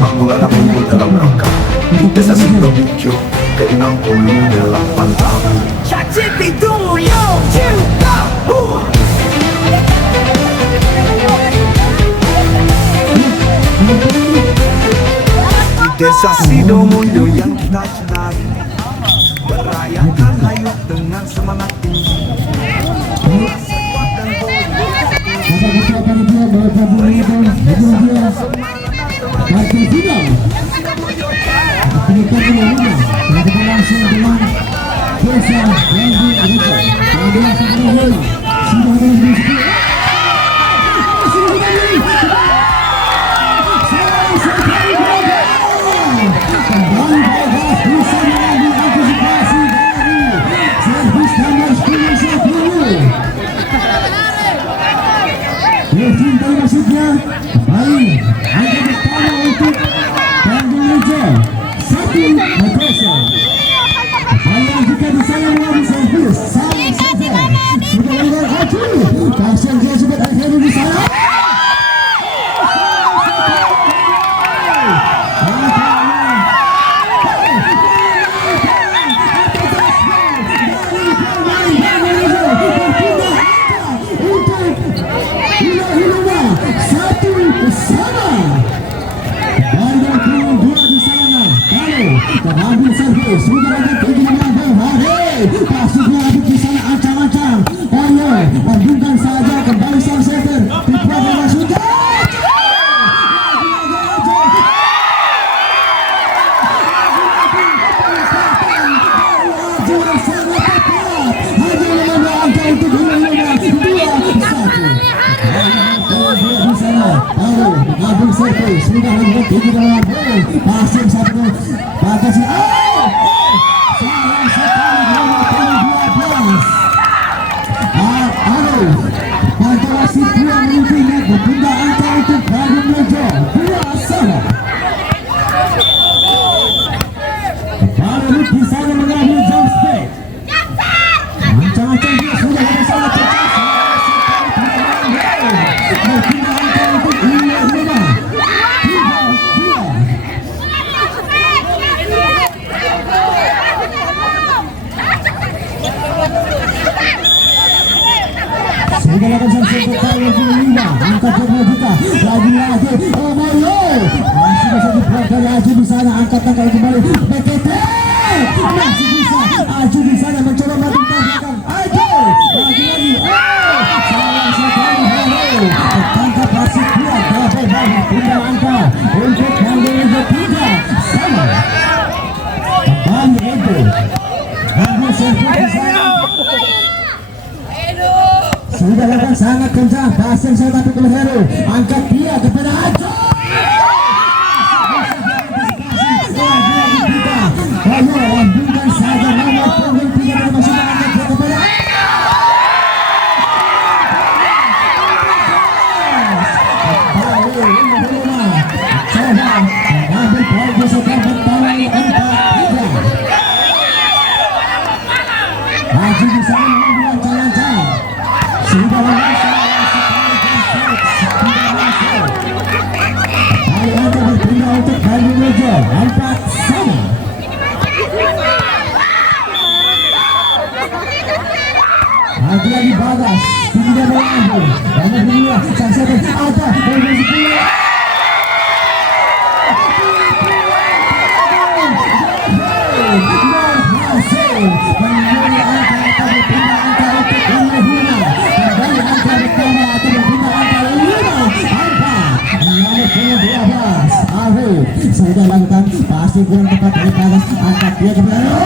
Mengulang minggu dalam rangka desa Sidoarjo ke-60 8 tahun. Di desa Sidoarjo yang kita cintai, merayakan hayat dengan semangat tinggi. Sudah lakukan sangat kencang, passing saya tapi keliru, angkat dia kepada Ajo. Ayo lambungkan saja nomor punggung 3 dan masih angkat dia kepada ambil poin di sekitar bertawai 4-3. Maju di sana lancar-lancar. Sudah masuk. Kali akan berpindah untuk Bali Meja 4-sama. Lagi-lagi Bagas tidak berlangsung. Banyak dunia saksikan ada posisi pula. Sudah lakukan pasti kurang tepat dari Bagas, angkat dia ke belakang.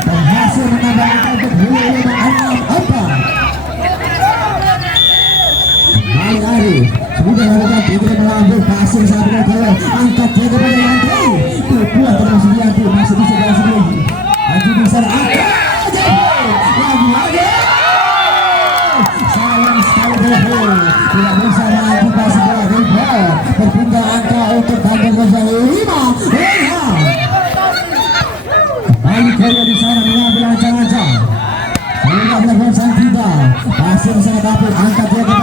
Berhasil menambah angka untuk 25-6. Balik lagi sudah lakukan tidak melambung pasir saat berkala, angkat dia ke belakang Yantri. Berbuat termasuk Yantri masih bisa berhasil lagi. Maju di sana angkat lagi. Sayang sekali Devo tidak bisa mengantisipasi bola Devo. Berpindah angka untuk Bandung Gajah 5. Balik Korea di sana mengambil ancang-ancang. Sudah melakukan sang tiga. Pasir sangat dapur, angkat dia ke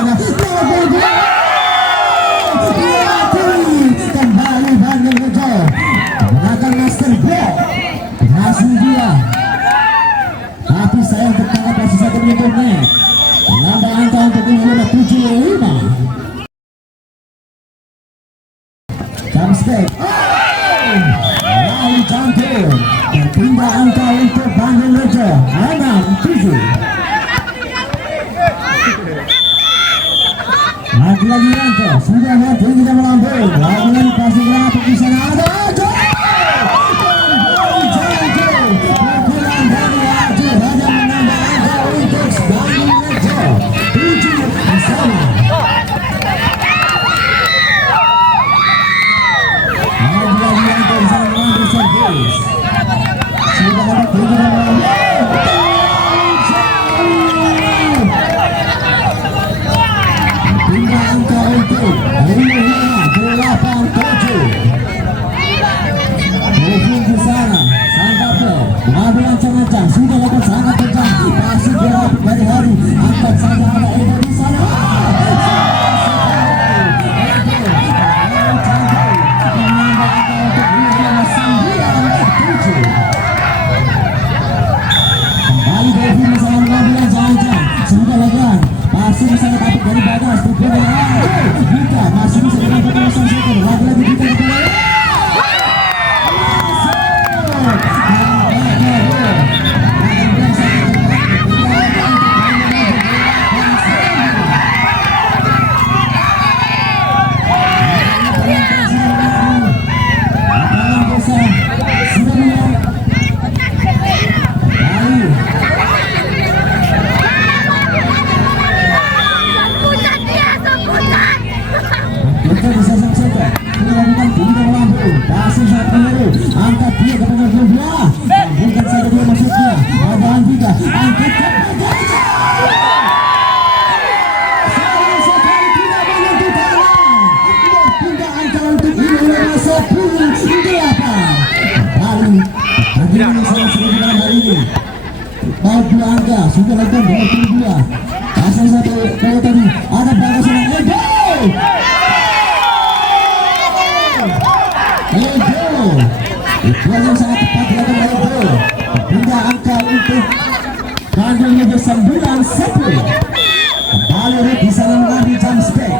jump step. Lalu cantik. Berpindah angka untuk Bandung Rejo 6-7. Lagi-lagi Ranto sudah mati tidak melambung. Lagi-lagi pasti berapa di sana ada Ajo. Pukulan dari Ajo hanya menambah angka untuk Bandung Rejo 7-7. Lagi-lagi Ranto bisa mengambil servis. Sudah ada tidak melambung. Angka untuk 5-8-7. Moving di sana, Sangape mengambil ancang-ancang, sudah lakukan sangat kencang, masih berapik dari hari, angkat saja ada Edo di sana. Kembali Devi misalnya mengambil ancang-ancang, sudah lakukan. Masih sangat apik dari Bagas, tujuan dari Dita masih bisa dengan kekuasaan sektor, lagi-lagi Dita kepada angkat dia kepada Gulbia, bukan saja dia maksudnya, ada Andika, angkat kepada sayang sekali tidak menyentuh tangan, berpindah angka untuk Ilham 10-8. Kembali bagaimana saya sudah bilang hari ini, bau dua angka sudah lakukan dengan Gulbia. Asal satu kalau tadi ada Bagas yang Edo. Itulah yang sangat tepat dilakukan oleh Edo. Pindah angka untuk Bandung Rejo 9-10. Kembali Red di sana mengambil jump step.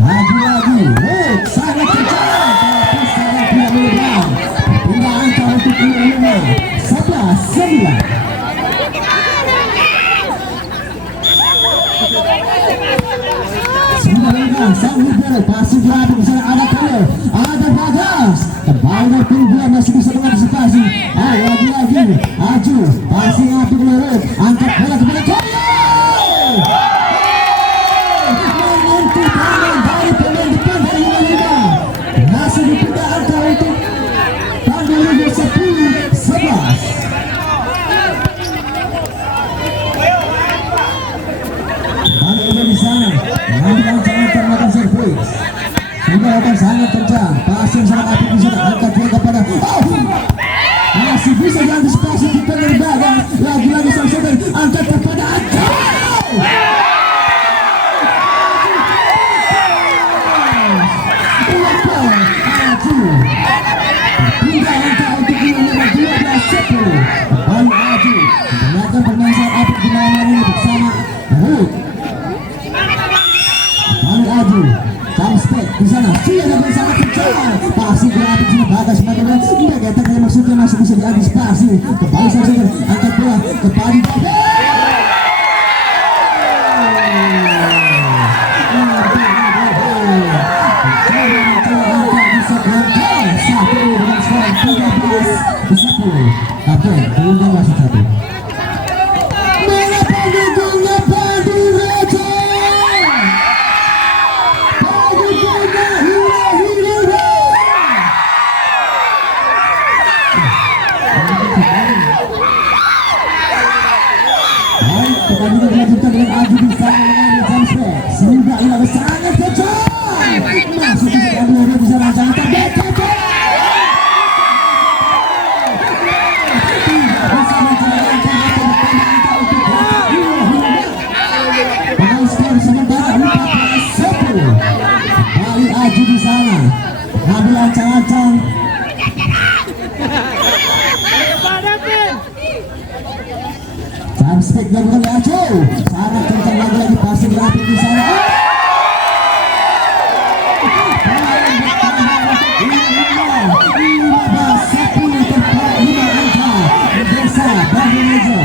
Lagi-lagi Red sangat kencang, tapi sekarang tidak melebihan. Pindah angka untuk Ilham 11-9. Sudah lengkap, sang Hubel pasti berada di sana, ada Khalil, ada Bagas. Kembali Gulbia masih bisa mengantisipasi. Lagi-lagi Aju pasti apik Red, angkat bola kepada Khalil. Menyentuh tangan dari pemain depan dari Ilham. Masih dipindah angka untuk Bandung Rejo 10-11. Ada di sana, mengambil ancang-ancang melakukan servis. Sudah akan sangat kencang, pasti sangat apik di sana, angkat dia kepada masih bisa diantisipasi kita dari Bagas. Lagi-lagi sang sopir, angkat kepada Aju. Pindah angka untuk Ilham 12-10. Kembali Aju melakukan permainan apik di malam hari ini bersama Ruth. Kembali Aju, jump step di sana, sudah dapat sangat kencang, pasti berapik sini Bagas bagaimana tidak kata yang maksudnya masih bisa diantisipasi. Kembali sang sopir, angkat bola kepada Oke, Gulbia masih satu. Mengapa dukungnya Bandung Rejo? Dukungnya hero-hero. Baik, pertandingan dilanjutkan dengan Aju di sana mengambil jump step. Sudah Ilham sangat kencang. Masih bisa diambil Red di sana, jangan BKB. Kembali Aju di sana, ngambil ancang-ancang. Jump step dilakukan oleh Aju, sangat kencang, lagi-lagi pasti berapik di sana. 10 tempat 5 angka Desa Bandung Rejo.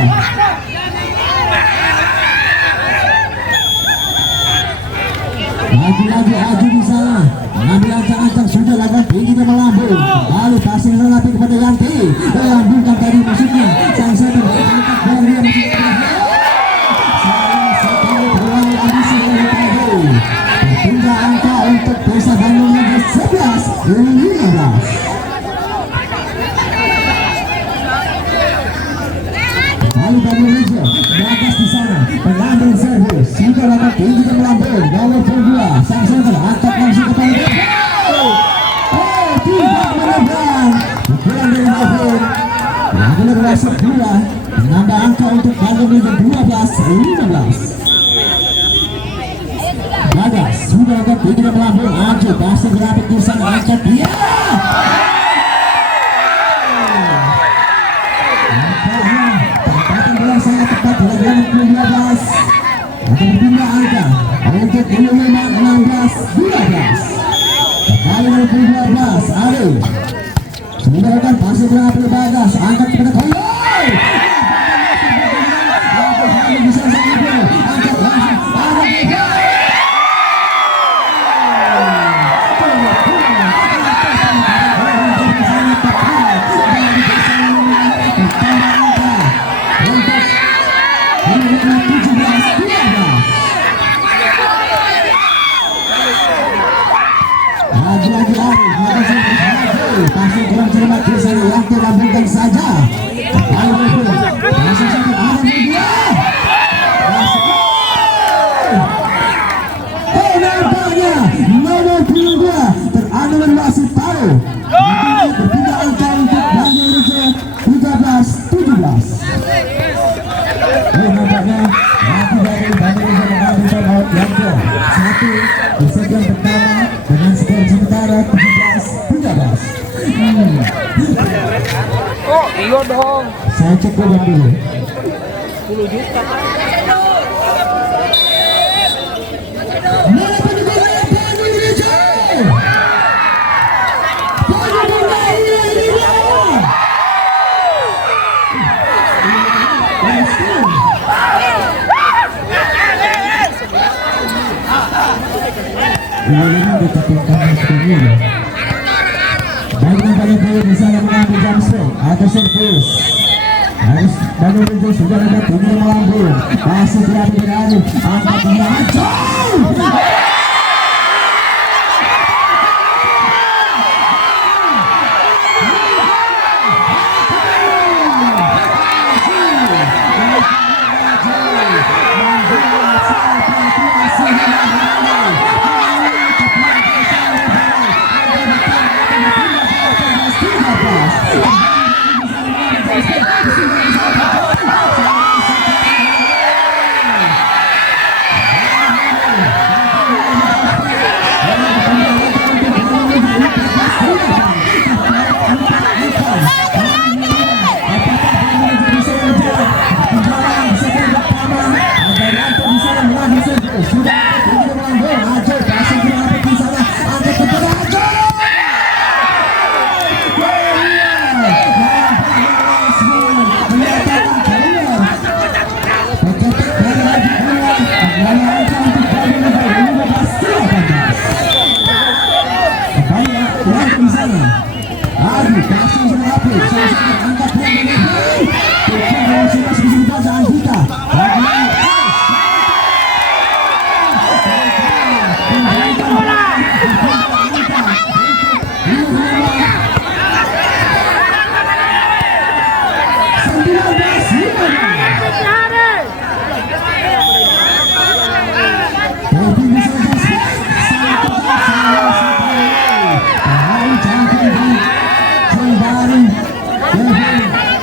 Lagi-lagi Aju di sana mengambil ancang-ancang, sudah lakukan tinggi dan melambung, lalu passing relatif kepada Yanti, melambungkan tadi musuhnya sang setter angkat bola dia masih salah sekali terlalu ambisi oleh Tahu. Berpindah angka untuk Desa Bandung Rejo 11-15. Kembali Bandung Rejo, Bagas di sana mengambil servis, sudah lakukan tinggi dan melambung, nomor 2 sang setter angkat langsung kepada tidak menendang, pukulan dari Alvin lalu wasit 2 menambah angka untuk Bandung Rejo 12-15. Bagas sudah lakukan tinggi dan melambung, Aju pasti berapit di sana angkat dia. Sangat tepat lagi 12 akan berpindah angka untuk 16-12. Kembali 12 Ari sudah akan pasir berapa Bagas angkat kepada Koyo bisa saja angkat langsung lagi-lagi pasir kurang cermat di sana yang dilambungkan saja. Lalu pasir satu ada di dia. Nampaknya nomor 22 teranulir wasit Tahu. Berpindah angka untuk Bandung Rejo 13-17. Nampaknya lagi dari Bandung Rejo mengambil timeout Yanto 1 di segmen pertama dengan skor sementara 17-13. Oh iya dong, Saya cek dulu 10 juta. Mana penyeberangan Bandung Rejo? Penyeberangan ini dia. Ini dikatakan seperti baik nampaknya Koyo bisa mengambil jump shot atau servis. Harus Bandung Rejo sudah ada tinggi melambung, masih berada di Arif, angkat dia Aju. Kembali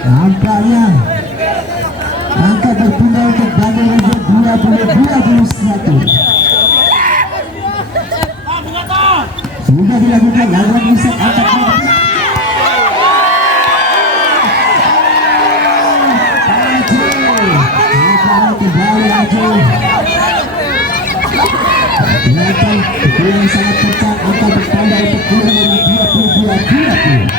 Nampaknya angka berpindah untuk Bandung United 20-21. Sudah dilakukan lawan Isak angkat kembali Ajo. Kelihatan yang sangat kencang, angka bertambah untuk kurang lebih 22-20.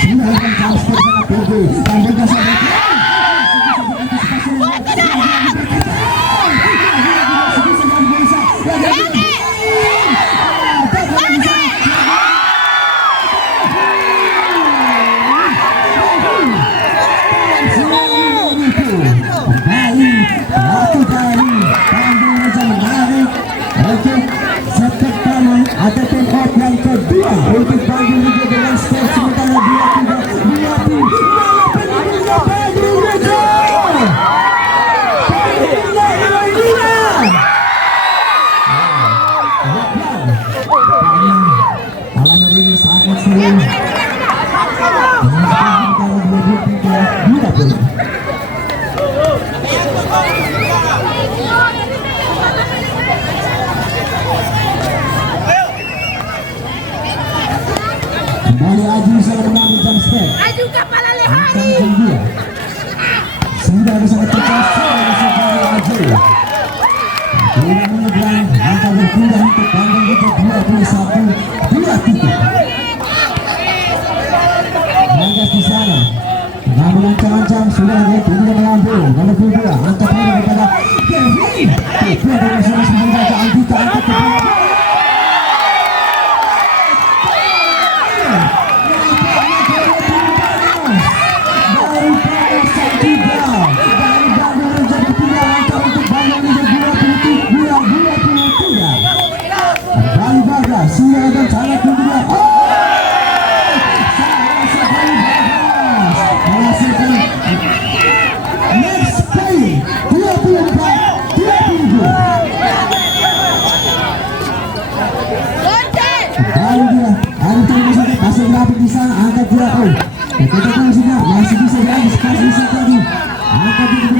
Sudah akan transfer sangat tinggi, tambahkan sangat untuk Bandung United dengan skor sementara 23-20. Alamat ini sangat seru. Kembali Aji salah mengambil jam step. Aju kepala lehari. Sudah ada sangat tegas dari Aji. Ini menyeberang, angka berpindah untuk Bandung United 21-23. Lantas di sana, namun ancam-ancam sudah ada tidak melambung. Nomor 22, angka pindah kepada Kevin. Kedua dari sana sebenarnya ke Anggita angkat ke sudah ada sangat kedua. Menghasilkan next play 24-22. Kembali dia, ada terus masih dapat di sana angkat dia. Oh, kita tahu sudah masih bisa dihabis kasih lagi. Angkat dia